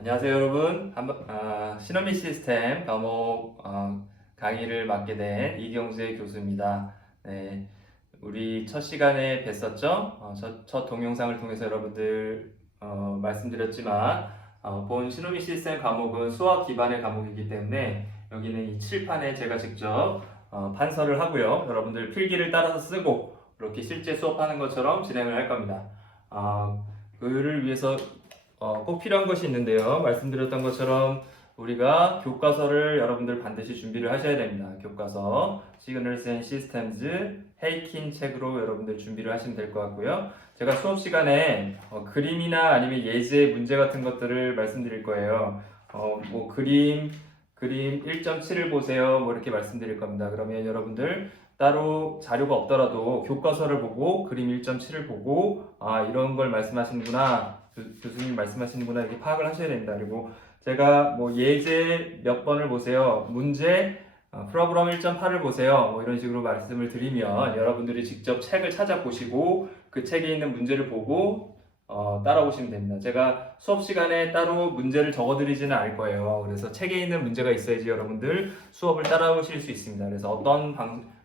안녕하세요 여러분. 시너미 시스템 과목 강의를 맡게 된 이경재 교수입니다. 네, 우리 첫 시간에 뵀었죠? 첫 동영상을 통해서 여러분들 말씀드렸지만 본 시너미 시스템 과목은 수학 기반의 과목이기 때문에 여기는 이 칠판에 제가 직접 판서를 하고요. 여러분들 필기를 따라서 쓰고 이렇게 실제 수업하는 것처럼 진행을 할 겁니다. 그를 위해서 꼭 필요한 것이 있는데요. 말씀드렸던 것처럼 우리가 교과서를 여러분들 반드시 준비를 하셔야 됩니다. 교과서, Signals and Systems헤이킨 책으로 여러분들 준비를 하시면 될 것 같고요. 제가 수업 시간에 그림이나 아니면 예제 문제 같은 것들을 말씀드릴 거예요. 뭐 그림 1.7을 보세요. 뭐 이렇게 말씀드릴 겁니다. 그러면 여러분들 따로 자료가 없더라도 교과서를 보고 그림 1.7을 보고 이런 걸 말씀하시는구나. 교수님 말씀하시는구나 이렇게 파악을 하셔야 됩니다. 그리고 제가 뭐 예제 몇 번을 보세요. 문제 프로그램 1.8을 보세요. 뭐 이런 식으로 말씀을 드리면 여러분들이 직접 책을 찾아보시고 그 책에 있는 문제를 보고 따라오시면 됩니다. 제가 수업 시간에 따로 문제를 적어드리지는 않을 거예요. 그래서 책에 있는 문제가 있어야지 여러분들 수업을 따라오실 수 있습니다. 그래서 어떤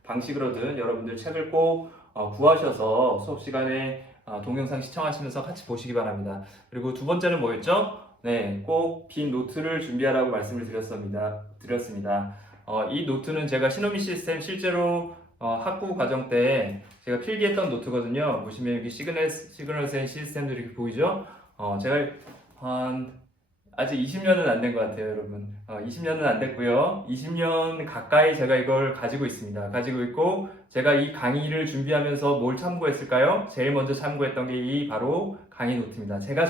방식으로든 여러분들 책을 꼭 구하셔서 수업 시간에 동영상 시청하시면서 같이 보시기 바랍니다. 그리고 두 번째는 뭐였죠? 네, 꼭 빈 노트를 준비하라고 말씀을 드렸습니다. 이 노트는 제가 시노미 시스템 실제로 학부 과정 때 제가 필기했던 노트거든요. 보시면 여기 시그널스 앤 시스템들이 이렇게 보이죠? 제가 아직 20년은 안 된 것 같아요, 여러분. 20년은 안 됐고요. 20년 가까이 제가 이걸 가지고 있습니다. 가지고 있고, 제가 이 강의를 준비하면서 뭘 참고했을까요? 제일 먼저 참고했던 게 이 바로 강의 노트입니다. 제가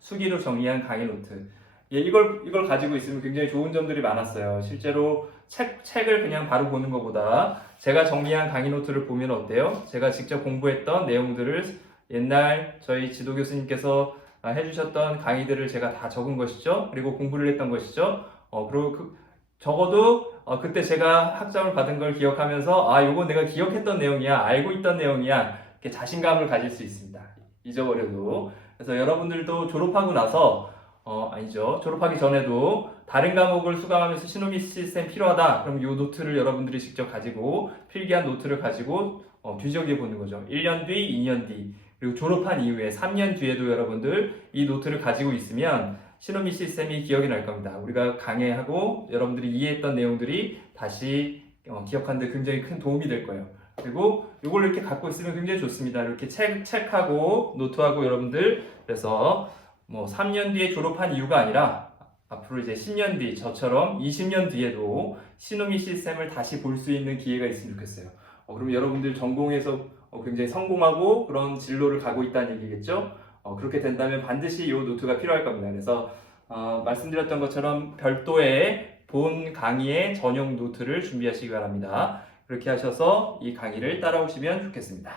수기로 정리한 강의 노트. 예, 이걸 가지고 있으면 굉장히 좋은 점들이 많았어요. 실제로 책을 그냥 바로 보는 것보다 제가 정리한 강의 노트를 보면 어때요? 제가 직접 공부했던 내용들을 옛날 저희 지도 교수님께서 해주셨던 강의들을 제가 다 적은 것이죠. 그리고 공부를 했던 것이죠. 그리고 적어도 그때 제가 학점을 받은 걸 기억하면서 요건 내가 기억했던 내용이야, 알고 있던 내용이야, 이렇게 자신감을 가질 수 있습니다. 잊어버려도. 그래서 여러분들도 졸업하고 나서 아니죠. 졸업하기 전에도 다른 과목을 수강하면서 시노미 시스템 필요하다. 그럼 이 노트를 여러분들이 직접 가지고 필기한 노트를 가지고 뒤적여 보는 거죠. 1년 뒤, 2년 뒤. 그리고 졸업한 이후에 3년 뒤에도 여러분들 이 노트를 가지고 있으면 시노미 시스템이 기억이 날 겁니다. 우리가 강의하고 여러분들이 이해했던 내용들이 다시 기억하는 데 굉장히 큰 도움이 될 거예요. 그리고 이걸 이렇게 갖고 있으면 굉장히 좋습니다. 이렇게 책하고 노트하고 여러분들 그래서 뭐 3년 뒤에 졸업한 이유가 아니라 앞으로 이제 10년 뒤 저처럼 20년 뒤에도 시노미 시스템을 다시 볼 수 있는 기회가 있으면 좋겠어요. 그럼 여러분들 전공에서 굉장히 성공하고 그런 진로를 가고 있다는 얘기겠죠? 그렇게 된다면 반드시 이 노트가 필요할 겁니다. 그래서 말씀드렸던 것처럼 별도의 본 강의의 전용 노트를 준비하시기 바랍니다. 그렇게 하셔서 이 강의를 따라오시면 좋겠습니다.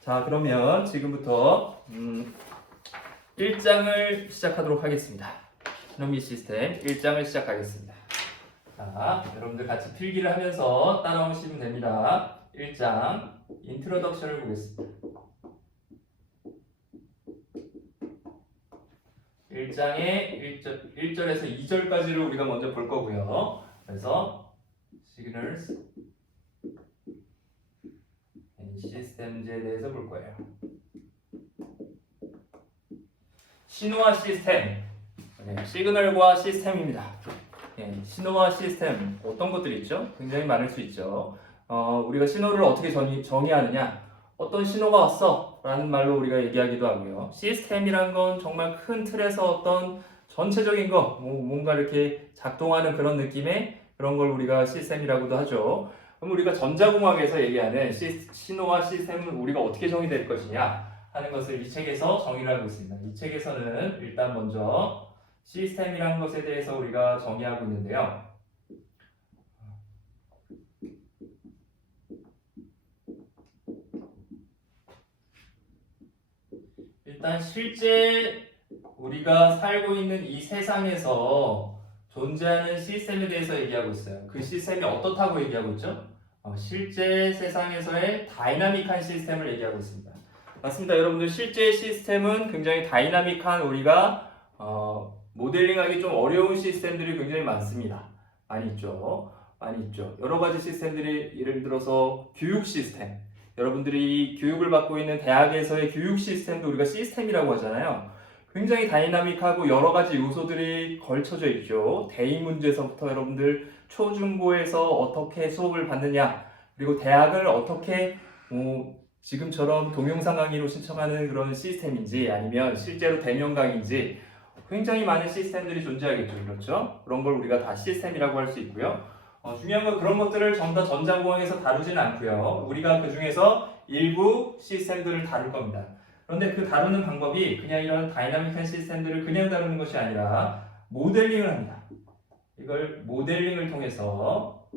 자, 그러면 지금부터 1장을 시작하도록 하겠습니다. 시노미 시스템 1장을 시작하겠습니다. 자, 여러분들 같이 필기를 하면서 따라오시면 됩니다. 1장 인트로덕션을 보겠습니다. 1장의 1절에서 2절까지를 우리가 먼저 볼 거고요. 그래서 Signals and Systems에 대해서 볼 거예요. 신호와 시스템, 시그널과 시스템입니다. 신호와 시스템 어떤 것들이 있죠? 굉장히 많을 수 있죠. 우리가 신호를 어떻게 정의하느냐? 어떤 신호가 왔어 라는 말로 우리가 얘기하기도 하고요. 시스템이란 건 정말 큰 틀에서 어떤 전체적인 거, 뭔가 이렇게 작동하는 그런 느낌의 그런 걸 우리가 시스템이라고도 하죠. 그럼 우리가 전자공학에서 얘기하는 신호와 시스템은 우리가 어떻게 정의될 것이냐 하는 것을 이 책에서 정의를 하고 있습니다. 이 책에서는 일단 먼저 시스템이라는 것에 대해서 우리가 정의하고 있는데요. 일단 실제 우리가 살고 있는 이 세상에서 존재하는 시스템에 대해서 얘기하고 있어요. 그 시스템이 어떻다고 얘기하고 있죠? 실제 세상에서의 다이나믹한 시스템을 얘기하고 있습니다. 맞습니다. 여러분들 실제 시스템은 굉장히 다이나믹한 우리가 모델링하기 좀 어려운 시스템들이 굉장히 많습니다. 많이 있죠. 많이 있죠. 여러 가지 시스템들이 예를 들어서 교육 시스템. 여러분들이 교육을 받고 있는 대학에서의 교육 시스템도 우리가 시스템이라고 하잖아요. 굉장히 다이나믹하고 여러 가지 요소들이 걸쳐져 있죠. 대입 문제에서부터 여러분들 초중고에서 어떻게 수업을 받느냐, 그리고 대학을 어떻게 지금처럼 동영상 강의로 신청하는 그런 시스템인지 아니면 실제로 대면 강의인지 굉장히 많은 시스템들이 존재하겠죠. 그렇죠? 그런 걸 우리가 다 시스템이라고 할 수 있고요. 중요한 건 그런 것들을 전부 다 전자공학에서 다루지는 않고요. 우리가 그 중에서 일부 시스템들을 다룰 겁니다. 그런데 그 다루는 방법이 그냥 이런 다이나믹한 시스템들을 그냥 다루는 것이 아니라 모델링을 합니다. 이걸 모델링을 통해서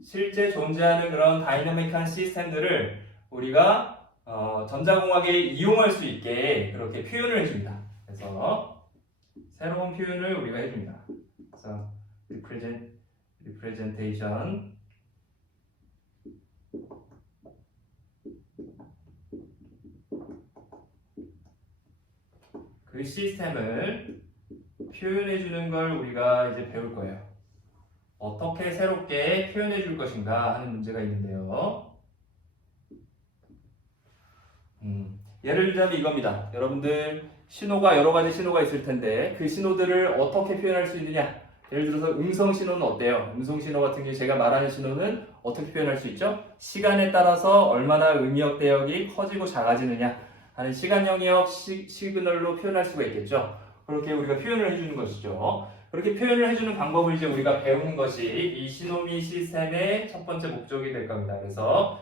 실제 존재하는 그런 다이나믹한 시스템들을 우리가 전자공학에 이용할 수 있게 그렇게 표현을 해줍니다. 그래서 새로운 표현을 우리가 해줍니다. 그래서 representation 그 시스템을 표현해 주는 걸 우리가 이제 배울 거예요. 어떻게 새롭게 표현해 줄 것인가 하는 문제가 있는데요. 예를 들자면 이겁니다. 여러분들 신호가 여러 가지 신호가 있을 텐데 그 신호들을 어떻게 표현할 수 있느냐? 예를 들어서 음성 신호는 어때요? 음성 신호 같은 경우 제가 말하는 신호는 어떻게 표현할 수 있죠? 시간에 따라서 얼마나 음역 대역이 커지고 작아지느냐 하는 시간 영역 시그널로 표현할 수가 있겠죠. 그렇게 우리가 표현을 해주는 것이죠. 그렇게 표현을 해주는 방법을 이제 우리가 배우는 것이 이 시노미 시스템의 첫 번째 목적이 될 겁니다. 그래서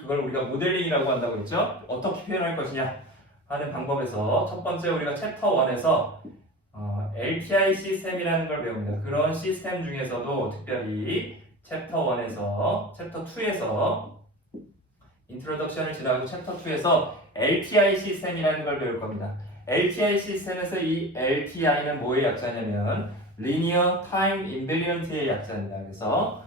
그걸 우리가 모델링이라고 한다고 했죠. 어떻게 표현할 것이냐 하는 방법에서 첫 번째 우리가 챕터 1에서 LTI 시스템이라는 걸 배웁니다. 그런 시스템 중에서도 특별히 챕터 1에서 챕터 2에서 인트로덕션을 지나고 챕터 2에서 LTI 시스템이라는 걸 배울 겁니다. LTI 시스템에서 이 LTI는 뭐의 약자냐면 Linear Time Invariant의 약자입니다. 그래서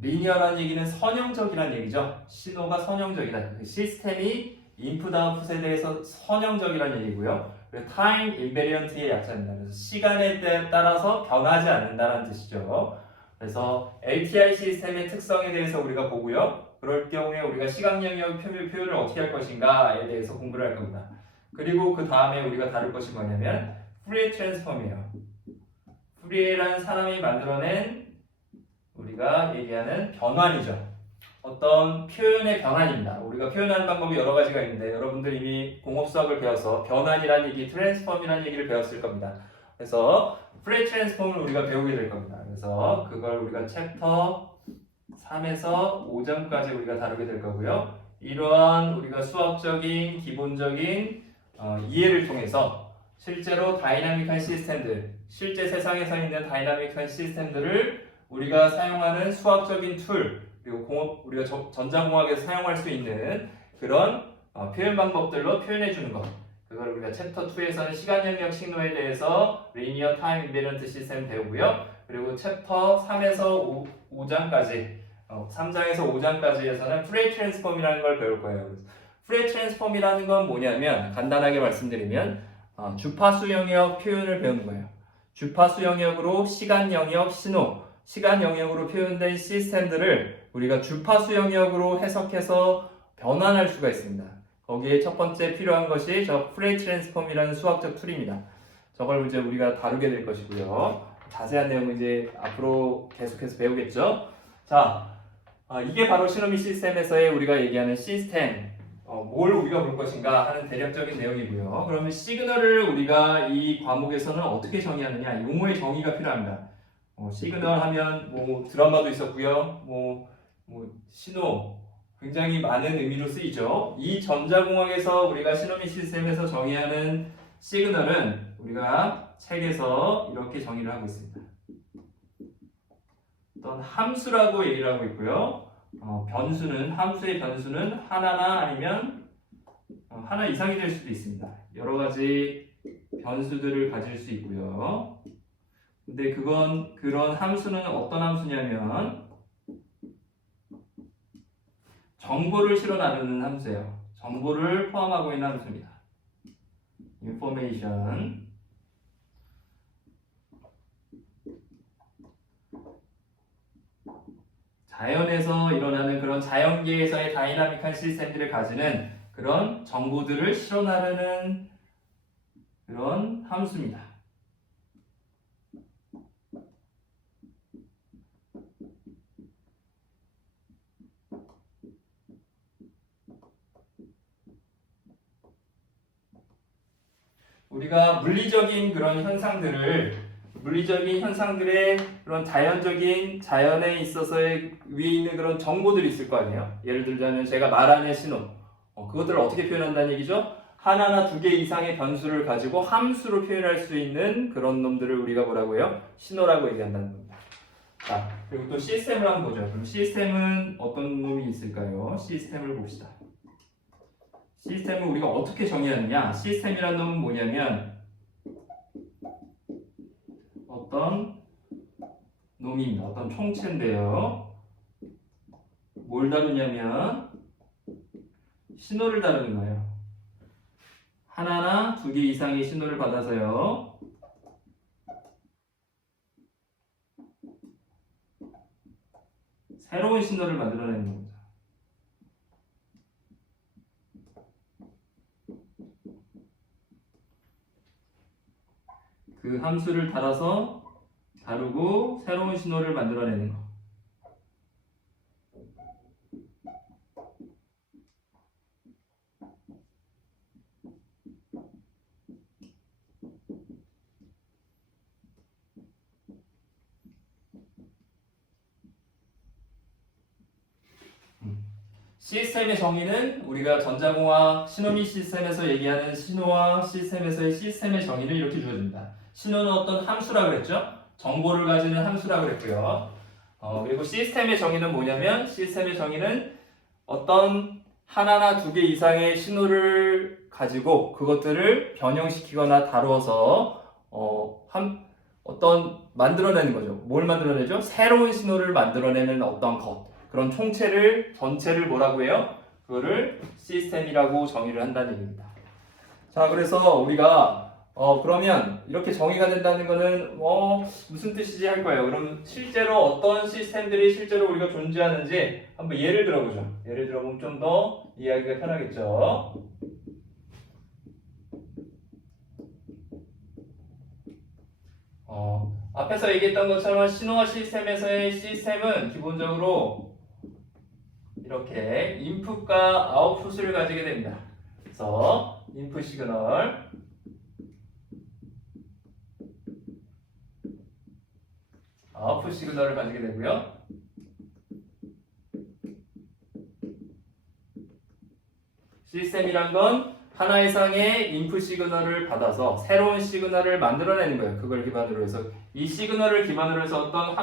리니어라는 얘기는 선형적이라는 얘기죠. 신호가 선형적이다. 그 시스템이 인풋 아웃풋에 대해서 선형적이라는 얘기고요. 그리고 Time Invariant의 약자입니다. 그래서 시간에 따라서 변하지 않는다는 뜻이죠. 그래서 LTI 시스템의 특성에 대해서 우리가 보고요. 그럴 경우에 우리가 시각 영역 표현을 어떻게 할 것인가에 대해서 공부를 할 겁니다. 그리고 그 다음에 우리가 다룰 것이 뭐냐면 Fourier 트랜스폼이에요. Fourier라는 사람이 만들어낸 우리가 얘기하는 변환이죠. 어떤 표현의 변환입니다. 우리가 표현하는 방법이 여러 가지가 있는데 여러분들 이미 공업수학을 배워서 변환이라는 얘기, 트랜스폼이라는 얘기를 배웠을 겁니다. 그래서 Fourier 트랜스폼을 우리가 배우게 될 겁니다. 그래서 그걸 우리가 챕터 3에서 5장까지 우리가 다루게 될 거고요. 이러한 우리가 수학적인 기본적인 이해를 통해서 실제로 다이나믹한 시스템들, 실제 세상에서 있는 다이나믹한 시스템들을 우리가 사용하는 수학적인 툴, 그리고 우리가 전자공학에서 사용할 수 있는 그런 표현 방법들로 표현해 주는 것. 그걸 우리가 챕터 2에서는 시간 영역 신호에 대해서 리니어 타임 인베런트 시스템 배우고요. 그리고 챕터 3에서 5장까지 3장에서 5장까지에서는 프레이 트랜스폼이라는 걸 배울 거예요. 프레이 트랜스폼이라는 건 뭐냐면 간단하게 말씀드리면 주파수 영역 표현을 배우는 거예요. 주파수 영역으로 시간 영역 신호, 시간 영역으로 표현된 시스템들을 우리가 주파수 영역으로 해석해서 변환할 수가 있습니다. 거기에 첫 번째 필요한 것이 저 프레이 트랜스폼이라는 수학적 툴입니다. 저걸 이제 우리가 다루게 될 것이고요. 자세한 내용은 이제 앞으로 계속해서 배우겠죠. 자, 이게 바로 시노미 시스템에서의 우리가 얘기하는 시스템, 뭘 우리가 볼 것인가 하는 대략적인 내용이고요. 그러면 시그널을 우리가 이 과목에서는 어떻게 정의하느냐, 용어의 정의가 필요합니다. 시그널 하면 뭐 드라마도 있었고요. 뭐 신호 굉장히 많은 의미로 쓰이죠. 이 전자공학에서 우리가 시노미 시스템에서 정의하는 시그널은 우리가 책에서 이렇게 정의를 하고 있습니다. 어떤 함수라고 얘기를 하고 있고요. 함수의 변수는 하나나 아니면 하나 이상이 될 수도 있습니다. 여러 가지 변수들을 가질 수 있고요. 근데 그런 함수는 어떤 함수냐면 정보를 실어 나누는 함수예요. 정보를 포함하고 있는 함수입니다. information 자연에서 일어나는 그런 자연계에서의 다이나믹한 시스템들을 가지는 그런 정보들을 실어나르는 그런 함수입니다. 우리가 물리적인 현상들의 그런 자연적인 자연에 있어서의 위에 있는 그런 정보들이 있을 거 아니에요. 예를 들자면 제가 말하는 신호, 그것들을 어떻게 표현한다는 얘기죠? 하나나 두 개 이상의 변수를 가지고 함수로 표현할 수 있는 그런 놈들을 우리가 뭐라고요? 신호라고 얘기한다는 겁니다. 자, 그리고 또 시스템을 한번 보죠. 그럼 시스템은 어떤 놈이 있을까요? 시스템을 봅시다. 시스템을 우리가 어떻게 정의하느냐? 시스템이라는 놈은 뭐냐면 어떤 놈입니다. 어떤 총체인데요. 뭘 다루냐면 신호를 다루는 거예요. 하나나 두 개 이상의 신호를 받아서요. 새로운 신호를 만들어내는 겁니다. 그 함수를 따라서 다루고 새로운 신호를 만들어내는 거. 시스템의 정의는 우리가 전자공학 신호미 시스템에서 얘기하는 신호와 시스템에서의 시스템의 정의를 이렇게 주어집니다. 신호는 어떤 함수라고 그랬죠? 정보를 가지는 함수라고 그랬고요. 그리고 시스템의 정의는 뭐냐면 시스템의 정의는 어떤 하나나 두 개 이상의 신호를 가지고 그것들을 변형시키거나 다루어서 어떤 만들어내는 거죠. 뭘 만들어내죠? 새로운 신호를 만들어내는 어떤 것. 그런 총체를 전체를 뭐라고 해요? 그거를 시스템이라고 정의를 한다는 얘기입니다. 자, 그래서 우리가 그러면 이렇게 정의가 된다는 거는 무슨 뜻이지 할 거예요. 그럼 실제로 어떤 시스템들이 실제로 우리가 존재하는지 한번 예를 들어보죠. 예를 들어보면 좀 더 이해하기가 편하겠죠. 앞에서 얘기했던 것처럼 신호화 시스템에서의 시스템은 기본적으로 이렇게 인풋과 아웃풋을 가지게 됩니다. 그래서 인풋 시그널, 아웃풋 시그널을 가지게 되고요. 시스템이란 건 하나 이상의 인풋 시그널을 받아서 새로운 시그널을 만들어내는 거예요. 그걸 기반으로 해서 이 시그널을 기반으로 해서 어떤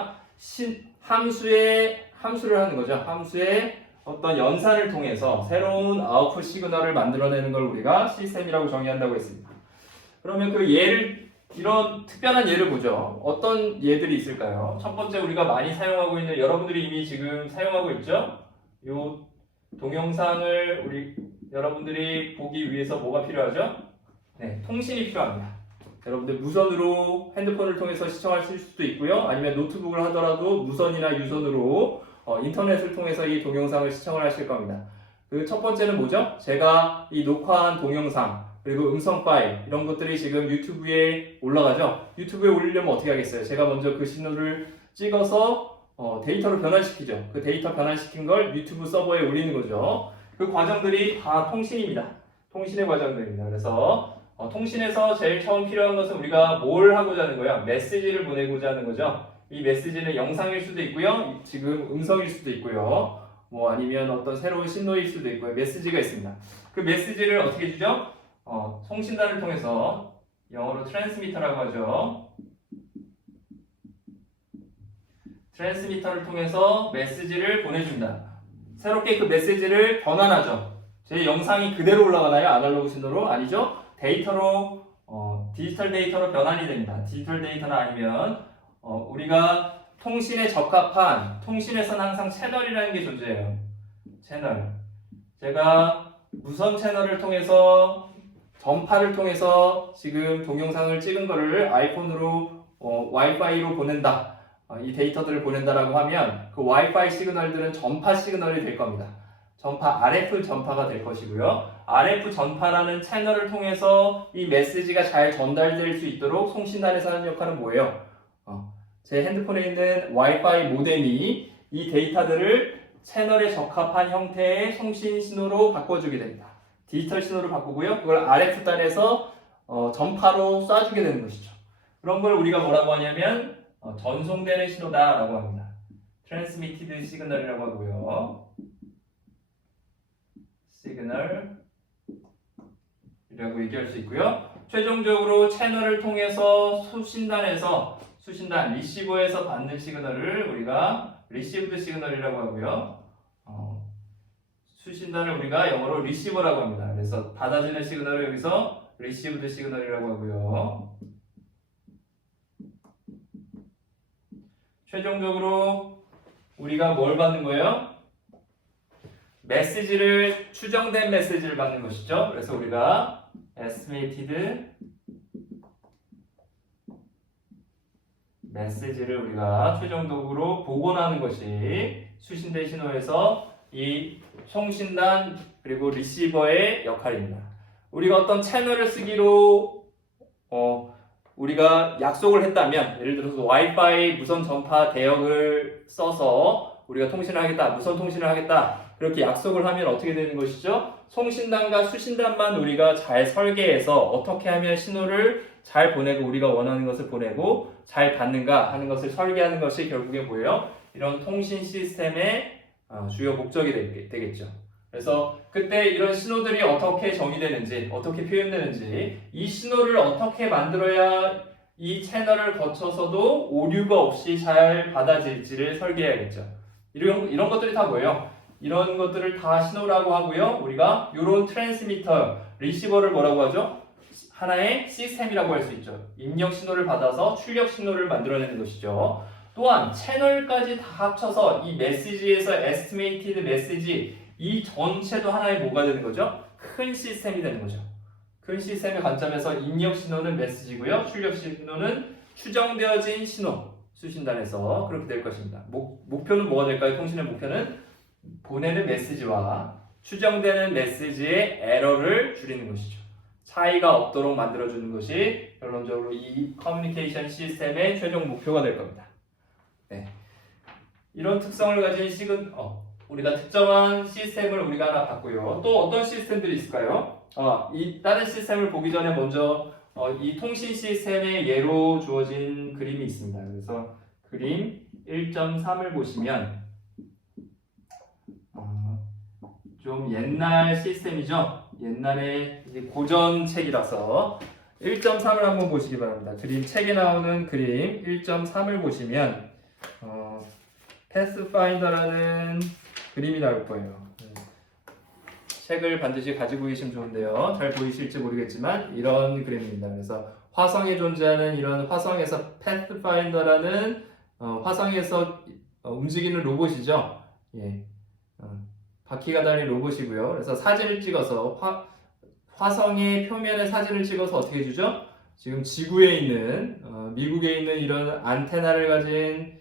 함수를 하는 거죠. 함수의 어떤 연산을 통해서 새로운 아웃풋 시그널을 만들어내는 걸 우리가 시스템이라고 정의한다고 했습니다. 그러면 그 이런 특별한 예를 보죠. 어떤 예들이 있을까요? 첫 번째 우리가 많이 사용하고 있는 여러분들이 이미 지금 사용하고 있죠. 이 동영상을 여러분들이 보기 위해서 뭐가 필요하죠? 네, 통신이 필요합니다. 여러분들 무선으로 핸드폰을 통해서 시청하실 수도 있고요. 아니면 노트북을 하더라도 무선이나 유선으로 인터넷을 통해서 이 동영상을 시청을 하실 겁니다. 그 첫 번째는 뭐죠? 제가 이 녹화한 동영상 그리고 음성 파일 이런 것들이 지금 유튜브에 올라가죠. 유튜브에 올리려면 어떻게 하겠어요? 제가 먼저 그 신호를 찍어서 데이터로 변환시키죠. 그 데이터 변환시킨 걸 유튜브 서버에 올리는 거죠. 그 과정들이 다 통신입니다. 통신의 과정들입니다. 그래서 통신에서 제일 처음 필요한 것은 우리가 뭘 하고자 하는 거야? 메시지를 보내고자 하는 거죠. 이 메시지는 영상일 수도 있고요. 지금 음성일 수도 있고요. 아니면 어떤 새로운 신호일 수도 있고요. 메시지가 있습니다. 그 메시지를 어떻게 주죠? 송신단을 통해서 영어로 트랜스미터라고 하죠. 트랜스미터를 통해서 메시지를 보내줍니다. 새롭게 그 메시지를 변환하죠. 제 영상이 그대로 올라가나요? 아날로그 신호로? 아니죠. 데이터로 디지털 데이터로 변환이 됩니다. 디지털 데이터나 아니면 우리가 통신에 적합한 통신에서는 항상 채널이라는 게 존재해요. 채널. 제가 무선 채널을 통해서 전파를 통해서 지금 동영상을 찍은 거를 아이폰으로 와이파이로 보낸다. 이 데이터들을 보낸다라고 하면 그 와이파이 시그널들은 전파 시그널이 될 겁니다. 전파 RF 전파가 될 것이고요. RF 전파라는 채널을 통해서 이 메시지가 잘 전달될 수 있도록 송신단에서 하는 역할은 뭐예요? 제 핸드폰에 있는 와이파이 모뎀이 이 데이터들을 채널에 적합한 형태의 송신 신호로 바꿔주게 됩니다. 디지털 신호로 바꾸고요. 그걸 RF단에서 전파로 쏴주게 되는 것이죠. 그런 걸 우리가 뭐라고 하냐면 전송되는 신호다라고 합니다. Transmitted signal이라고 하고요. 시그널이라고 얘기할 수 있고요. 최종적으로 채널을 통해서 수신단 리시버에서 받는 시그널을 우리가 리시브드 시그널이라고 하고요. 수신단을 우리가 영어로 리시버라고 합니다. 그래서 받아지는 시그널을 여기서 리시브드 시그널이라고 하고요. 최종적으로 우리가 뭘 받는 거예요? 메시지를, 추정된 메시지를 받는 것이죠. 그래서 우리가 estimated 메시지를 우리가 최종적으로 복원하는 것이 수신대 신호에서 이 송신단 그리고 리시버의 역할입니다. 우리가 어떤 채널을 쓰기로 우리가 약속을 했다면, 예를 들어서 와이파이 무선 전파 대역을 써서 우리가 통신을 하겠다, 무선 통신을 하겠다, 그렇게 약속을 하면 어떻게 되는 것이죠? 송신단과 수신단만 우리가 잘 설계해서 어떻게 하면 신호를 잘 보내고 우리가 원하는 것을 보내고 잘 받는가 하는 것을 설계하는 것이 결국에 뭐예요? 이런 통신 시스템의 주요 목적이 되겠죠. 그래서 그때 이런 신호들이 어떻게 정의되는지, 어떻게 표현되는지, 이 신호를 어떻게 만들어야 이 채널을 거쳐서도 오류가 없이 잘 받아질지를 설계해야겠죠. 이런 것들이 다 뭐예요? 이런 것들을 다 신호라고 하고요. 우리가 이런 트랜스미터, 리시버를 뭐라고 하죠? 하나의 시스템이라고 할 수 있죠. 입력 신호를 받아서 출력 신호를 만들어내는 것이죠. 또한 채널까지 다 합쳐서 이 메시지에서 에스티메이티드 메시지, 이 전체도 하나의 뭐가 되는 거죠? 큰 시스템이 되는 거죠. 큰 시스템의 관점에서 입력 신호는 메시지고요. 출력 신호는 추정되어진 신호, 수신단에서 그렇게 될 것입니다. 목표는 뭐가 될까요? 통신의 목표는 보내는 메시지와 추정되는 메시지의 에러를 줄이는 것이죠. 차이가 없도록 만들어주는 것이 결론적으로 이 커뮤니케이션 시스템의 최종 목표가 될 겁니다. 네. 이런 특성을 가진 우리가 특정한 시스템을 우리가 하나 봤고요. 또 어떤 시스템들이 있을까요? 이 다른 시스템을 보기 전에 먼저 이 통신 시스템의 예로 주어진 그림이 있습니다. 그래서 그림 1.3을 보시면 좀 옛날 시스템이죠. 옛날에 고전 책이라서 1.3을 한번 보시기 바랍니다. 그림 책에 나오는 그림 1.3을 보시면 패스파인더라는 그림이 나올 거예요. 책을 반드시 가지고 계시면 좋은데요. 잘 보이실지 모르겠지만 이런 그림입니다. 그래서 화성에 존재하는 이런 화성에서 패스파인더라는 화성에서 움직이는 로봇이죠. 예. 바퀴가 달린 로봇이고요. 그래서 사진을 찍어서 화성의 표면에 사진을 찍어서 어떻게 해주죠? 지금 지구에 있는 미국에 있는 이런 안테나를 가진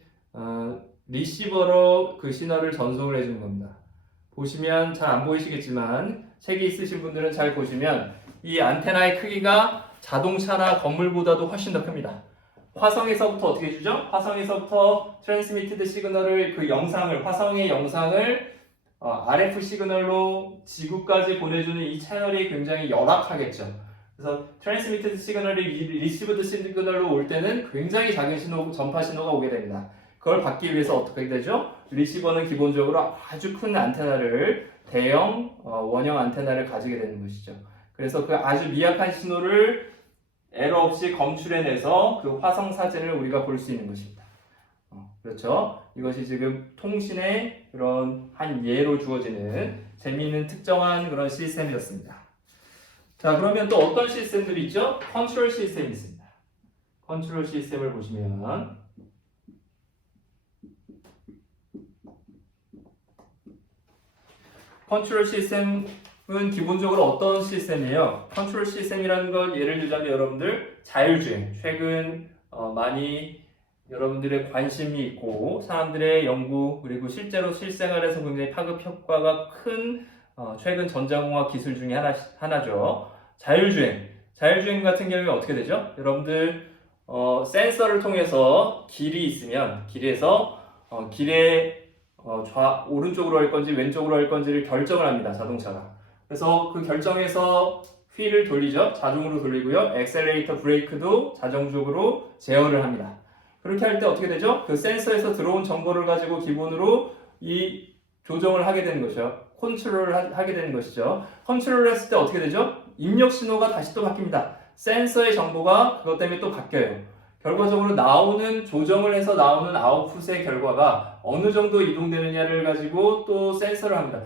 리시버로 그 신호를 전송을 해주는 겁니다. 보시면 잘 안 보이시겠지만 책이 있으신 분들은 잘 보시면 이 안테나의 크기가 자동차나 건물보다도 훨씬 더 큽니다. 화성에서부터 어떻게 해주죠? 화성에서부터 트랜스미티드 시그널을 화성의 영상을 RF 시그널로 지구까지 보내주는 이 채널이 굉장히 열악하겠죠. 그래서 트랜스미티드 시그널이 리시브드 시그널로 올 때는 굉장히 작은 전파 신호가 오게 됩니다. 그걸 받기 위해서 어떻게 되죠? 리시버는 기본적으로 아주 큰 안테나를 대형 원형 안테나를 가지게 되는 것이죠. 그래서 그 아주 미약한 신호를 에러 없이 검출해내서 그 화성 사진을 우리가 볼 수 있는 것입니다. 그렇죠? 이것이 지금 통신의 그런 한 예로 주어지는 재미있는 특정한 그런 시스템이었습니다. 자, 그러면 또 어떤 시스템들이 있죠? 컨트롤 시스템이 있습니다. 컨트롤 시스템을 보시면 컨트롤 시스템은 기본적으로 어떤 시스템이에요? 컨트롤 시스템이라는 걸 예를 들자면 여러분들 자율주행, 최근 많이 여러분들의 관심이 있고 사람들의 연구 그리고 실제로 실생활에서 굉장히 파급 효과가 큰 최근 전자공학 기술 중에 하나죠. 자율주행. 자율주행 같은 경우에 어떻게 되죠? 여러분들 센서를 통해서 길이 있으면 길에서 길에 오른쪽으로 할 건지 왼쪽으로 할 건지를 결정을 합니다. 자동차가. 그래서 그 결정해서 휠을 돌리죠. 자동으로 돌리고요. 엑셀레이터 브레이크도 자동적으로 제어를 합니다. 그렇게 할 때 어떻게 되죠? 그 센서에서 들어온 정보를 가지고 기본으로 이 조정을 하게 되는 것이죠. 컨트롤을 하게 되는 것이죠. 컨트롤을 했을 때 어떻게 되죠? 입력 신호가 다시 또 바뀝니다. 센서의 정보가 그것 때문에 또 바뀌어요. 결과적으로 조정을 해서 나오는 아웃풋의 결과가 어느 정도 이동되느냐를 가지고 또 센서를 합니다.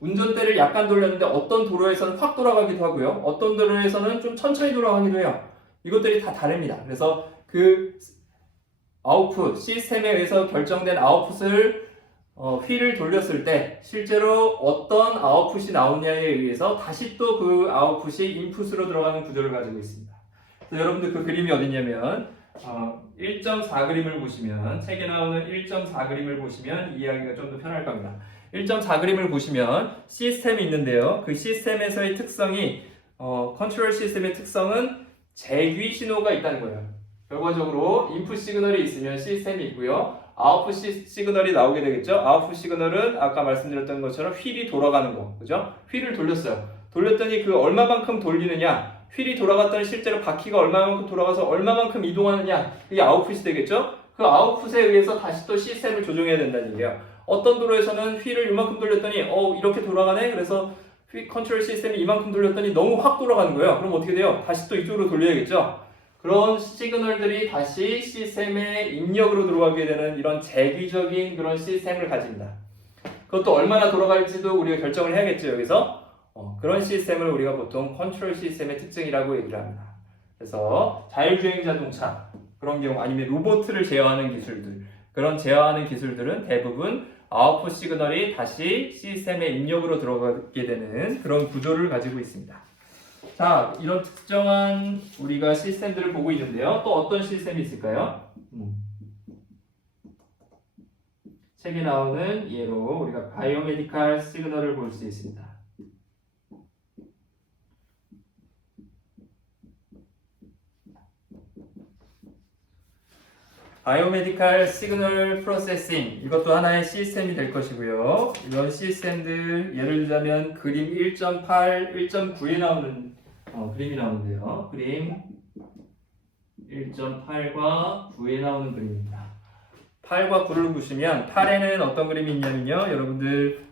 운전대를 약간 돌렸는데 어떤 도로에서는 확 돌아가기도 하고요. 어떤 도로에서는 좀 천천히 돌아가기도 해요. 이것들이 다 다릅니다. 그래서 그 아웃풋, 시스템에 의해서 결정된 아웃풋을 휠을 돌렸을 때 실제로 어떤 아웃풋이 나오냐에 의해서 다시 또 그 아웃풋이 인풋으로 들어가는 구조를 가지고 있습니다. 그래서 여러분들 그 그림이 어디냐면 1.4 그림을 보시면 책에 나오는 1.4 그림을 보시면 이해하기가 좀 더 편할 겁니다. 1.4 그림을 보시면 시스템이 있는데요. 그 시스템에서의 특성이 컨트롤 시스템의 특성은 제귀 신호가 있다는 거예요. 결과적으로 인풋 시그널이 있으면 시스템이 있고요. 아웃풋 시그널이 나오게 되겠죠. 아웃풋 시그널은 아까 말씀드렸던 것처럼 휠이 돌아가는 거, 그죠? 휠을 돌렸어요. 돌렸더니 그 얼마만큼 돌리느냐, 휠이 돌아갔더니 실제로 바퀴가 얼마만큼 돌아가서 얼마만큼 이동하느냐, 이게 아웃풋이 되겠죠. 그 아웃풋에 의해서 다시 또 시스템을 조정해야 된다는 얘기예요. 어떤 도로에서는 휠을 이만큼 돌렸더니 이렇게 돌아가네. 그래서 컨트롤 시스템이 이만큼 돌렸더니 너무 확 돌아가는 거예요. 그럼 어떻게 돼요? 다시 또 이쪽으로 돌려야겠죠. 그런 시그널들이 다시 시스템의 입력으로 들어가게 되는 이런 재귀적인 그런 시스템을 가집니다. 그것도 얼마나 돌아갈지도 우리가 결정을 해야겠죠. 여기서 그런 시스템을 우리가 보통 컨트롤 시스템의 특징이라고 얘기를 합니다. 그래서 자율주행 자동차 그런 경우 아니면 로봇을 제어하는 기술들, 그런 제어하는 기술들은 대부분 아웃풋 시그널이 다시 시스템의 입력으로 들어가게 되는 그런 구조를 가지고 있습니다. 자, 이런 특정한 우리가 시스템들을 보고 있는데요. 또 어떤 시스템이 있을까요? 책에 나오는 예로 우리가 바이오메디컬 시그널을 볼 수 있습니다. 바이오메디컬 시그널 프로세싱, 이것도 하나의 시스템이 될 것이고요. 이런 시스템들 예를 들자면 그림 1.8, 1.9에 나오는 그림이 나오는데요. 그림 1.8과 9에 나오는 그림입니다. 8과 9를 보시면 8에는 어떤 그림이 있냐면요. 여러분들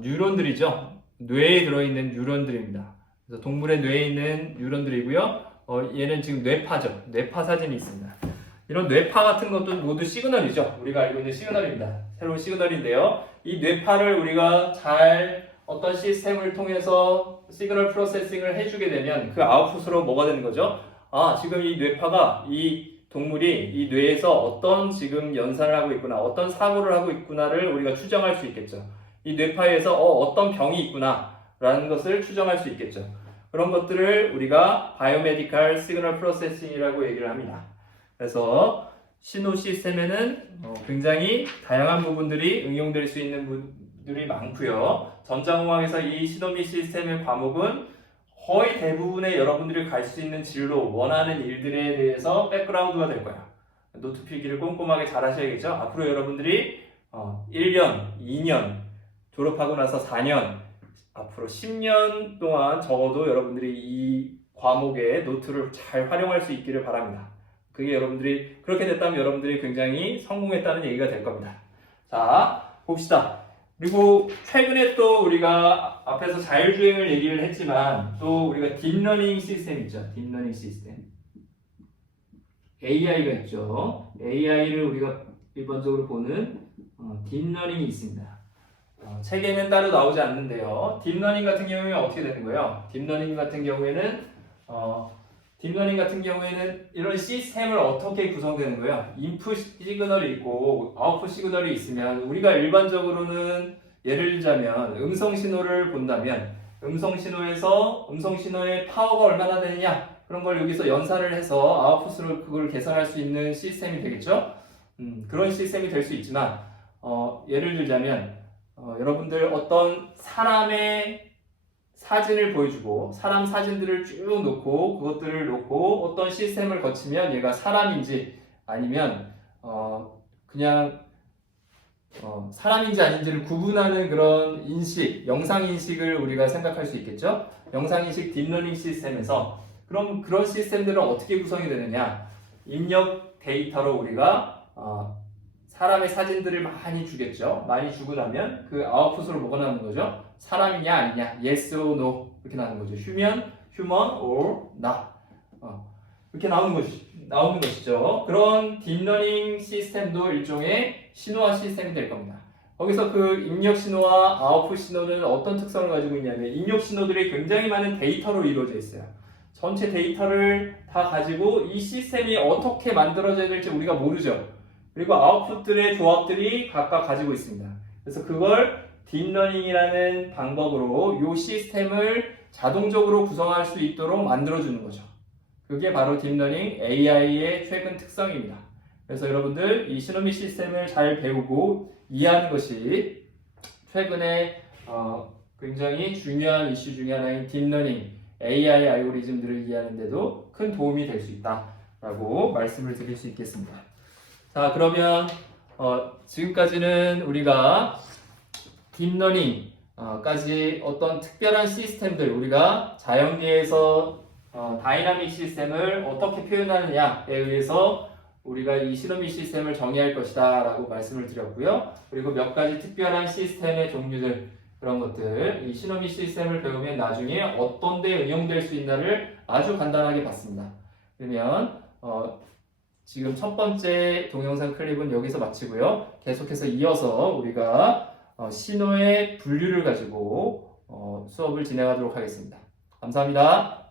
뉴런들이죠. 뇌에 들어있는 뉴런들입니다. 그래서 동물의 뇌에 있는 뉴런들이고요. 얘는 지금 뇌파죠. 뇌파 사진이 있습니다. 이런 뇌파 같은 것도 모두 시그널이죠. 우리가 알고 있는 시그널입니다. 새로운 시그널인데요. 이 뇌파를 우리가 잘 어떤 시스템을 통해서 시그널 프로세싱을 해주게 되면 그 아웃풋으로 뭐가 되는 거죠? 지금 이 뇌파가 이 동물이 이 뇌에서 어떤 지금 연산을 하고 있구나, 어떤 사고를 하고 있구나를 우리가 추정할 수 있겠죠. 이 뇌파에서 어떤 병이 있구나 라는 것을 추정할 수 있겠죠. 그런 것들을 우리가 바이오메디컬 시그널 프로세싱이라고 얘기를 합니다. 그래서 신호 시스템에는 굉장히 다양한 부분들이 응용될 수 있는 부분들이 많고요. 전자공학에서 이 신호 및 시스템의 과목은 거의 대부분의 여러분들이 갈 수 있는 진로, 원하는 일들에 대해서 백그라운드가 될 거예요. 노트 필기를 꼼꼼하게 잘 하셔야겠죠. 앞으로 여러분들이 1년, 2년, 졸업하고 나서 4년, 앞으로 10년 동안 적어도 여러분들이 이 과목의 노트를 잘 활용할 수 있기를 바랍니다. 그게 여러분들이 그렇게 됐다면 여러분들이 굉장히 성공했다는 얘기가 될 겁니다. 자, 봅시다. 그리고 최근에 또 우리가 앞에서 자율주행을 얘기를 했지만 또 우리가 딥러닝 시스템 있죠. 딥러닝 시스템. AI가 있죠. AI를 우리가 일반적으로 보는 딥러닝이 있습니다. 책에는 따로 나오지 않는데요. 딥러닝 같은 경우에는 어떻게 되는 거예요? 딥러닝 같은 경우에는 이런 시스템을 어떻게 구성되는 거예요? 인풋 시그널이 있고 아웃풋 시그널이 있으면 우리가 일반적으로는 예를 들자면 음성 신호를 본다면 음성 신호의 파워가 얼마나 되느냐? 그런 걸 여기서 연산을 해서 아웃풋으로 그걸 계산할 수 있는 시스템이 되겠죠. 그런 시스템이 될 수 있지만 예를 들자면 여러분들 어떤 사람의 사진을 보여주고 사람 사진들을 쭉 놓고 그것들을 놓고 어떤 시스템을 거치면 얘가 사람인지 아니면 그냥 사람인지 아닌지를 구분하는 그런 인식, 영상 인식을 우리가 생각할 수 있겠죠. 영상 인식 딥러닝 시스템에서 그럼 그런 시스템들은 어떻게 구성이 되느냐? 입력 데이터로 우리가 사람의 사진들을 많이 주겠죠. 많이 주고 나면 그 아웃풋으로 뭐가 나오는 거죠? 사람이냐 아니냐, yes or no 이렇게 나오는 거죠. human or not 이렇게 나오는 것이죠. 그런 딥러닝 시스템도 일종의 신호화 시스템이 될 겁니다. 거기서 그 입력 신호와 아웃풋 신호는 어떤 특성을 가지고 있냐면 입력 신호들이 굉장히 많은 데이터로 이루어져 있어요. 전체 데이터를 다 가지고 이 시스템이 어떻게 만들어져야 될지 우리가 모르죠. 그리고 아웃풋들의 조합들이 각각 가지고 있습니다. 그래서 그걸 딥러닝이라는 방법으로 이 시스템을 자동적으로 구성할 수 있도록 만들어주는 거죠. 그게 바로 딥러닝 AI의 최근 특성입니다. 그래서 여러분들 이 시노미 시스템을 잘 배우고 이해하는 것이 최근에 굉장히 중요한 이슈 중에 하나인 딥러닝 AI 알고리즘들을 이해하는 데도 큰 도움이 될 수 있다라고 말씀을 드릴 수 있겠습니다. 자, 그러면 지금까지는 우리가 딥러닝까지 어떤 특별한 시스템들, 우리가 자연계에서 다이나믹 시스템을 어떻게 표현하느냐에 의해서 우리가 이 시노미 시스템을 정의할 것이다 라고 말씀을 드렸고요. 그리고 몇 가지 특별한 시스템의 종류들, 그런 것들, 이 시노미 시스템을 배우면 나중에 어떤 데 응용될 수 있나를 아주 간단하게 봤습니다. 그러면 지금 첫 번째 동영상 클립은 여기서 마치고요. 계속해서 이어서 우리가 신호의 분류를 가지고 수업을 진행하도록 하겠습니다. 감사합니다.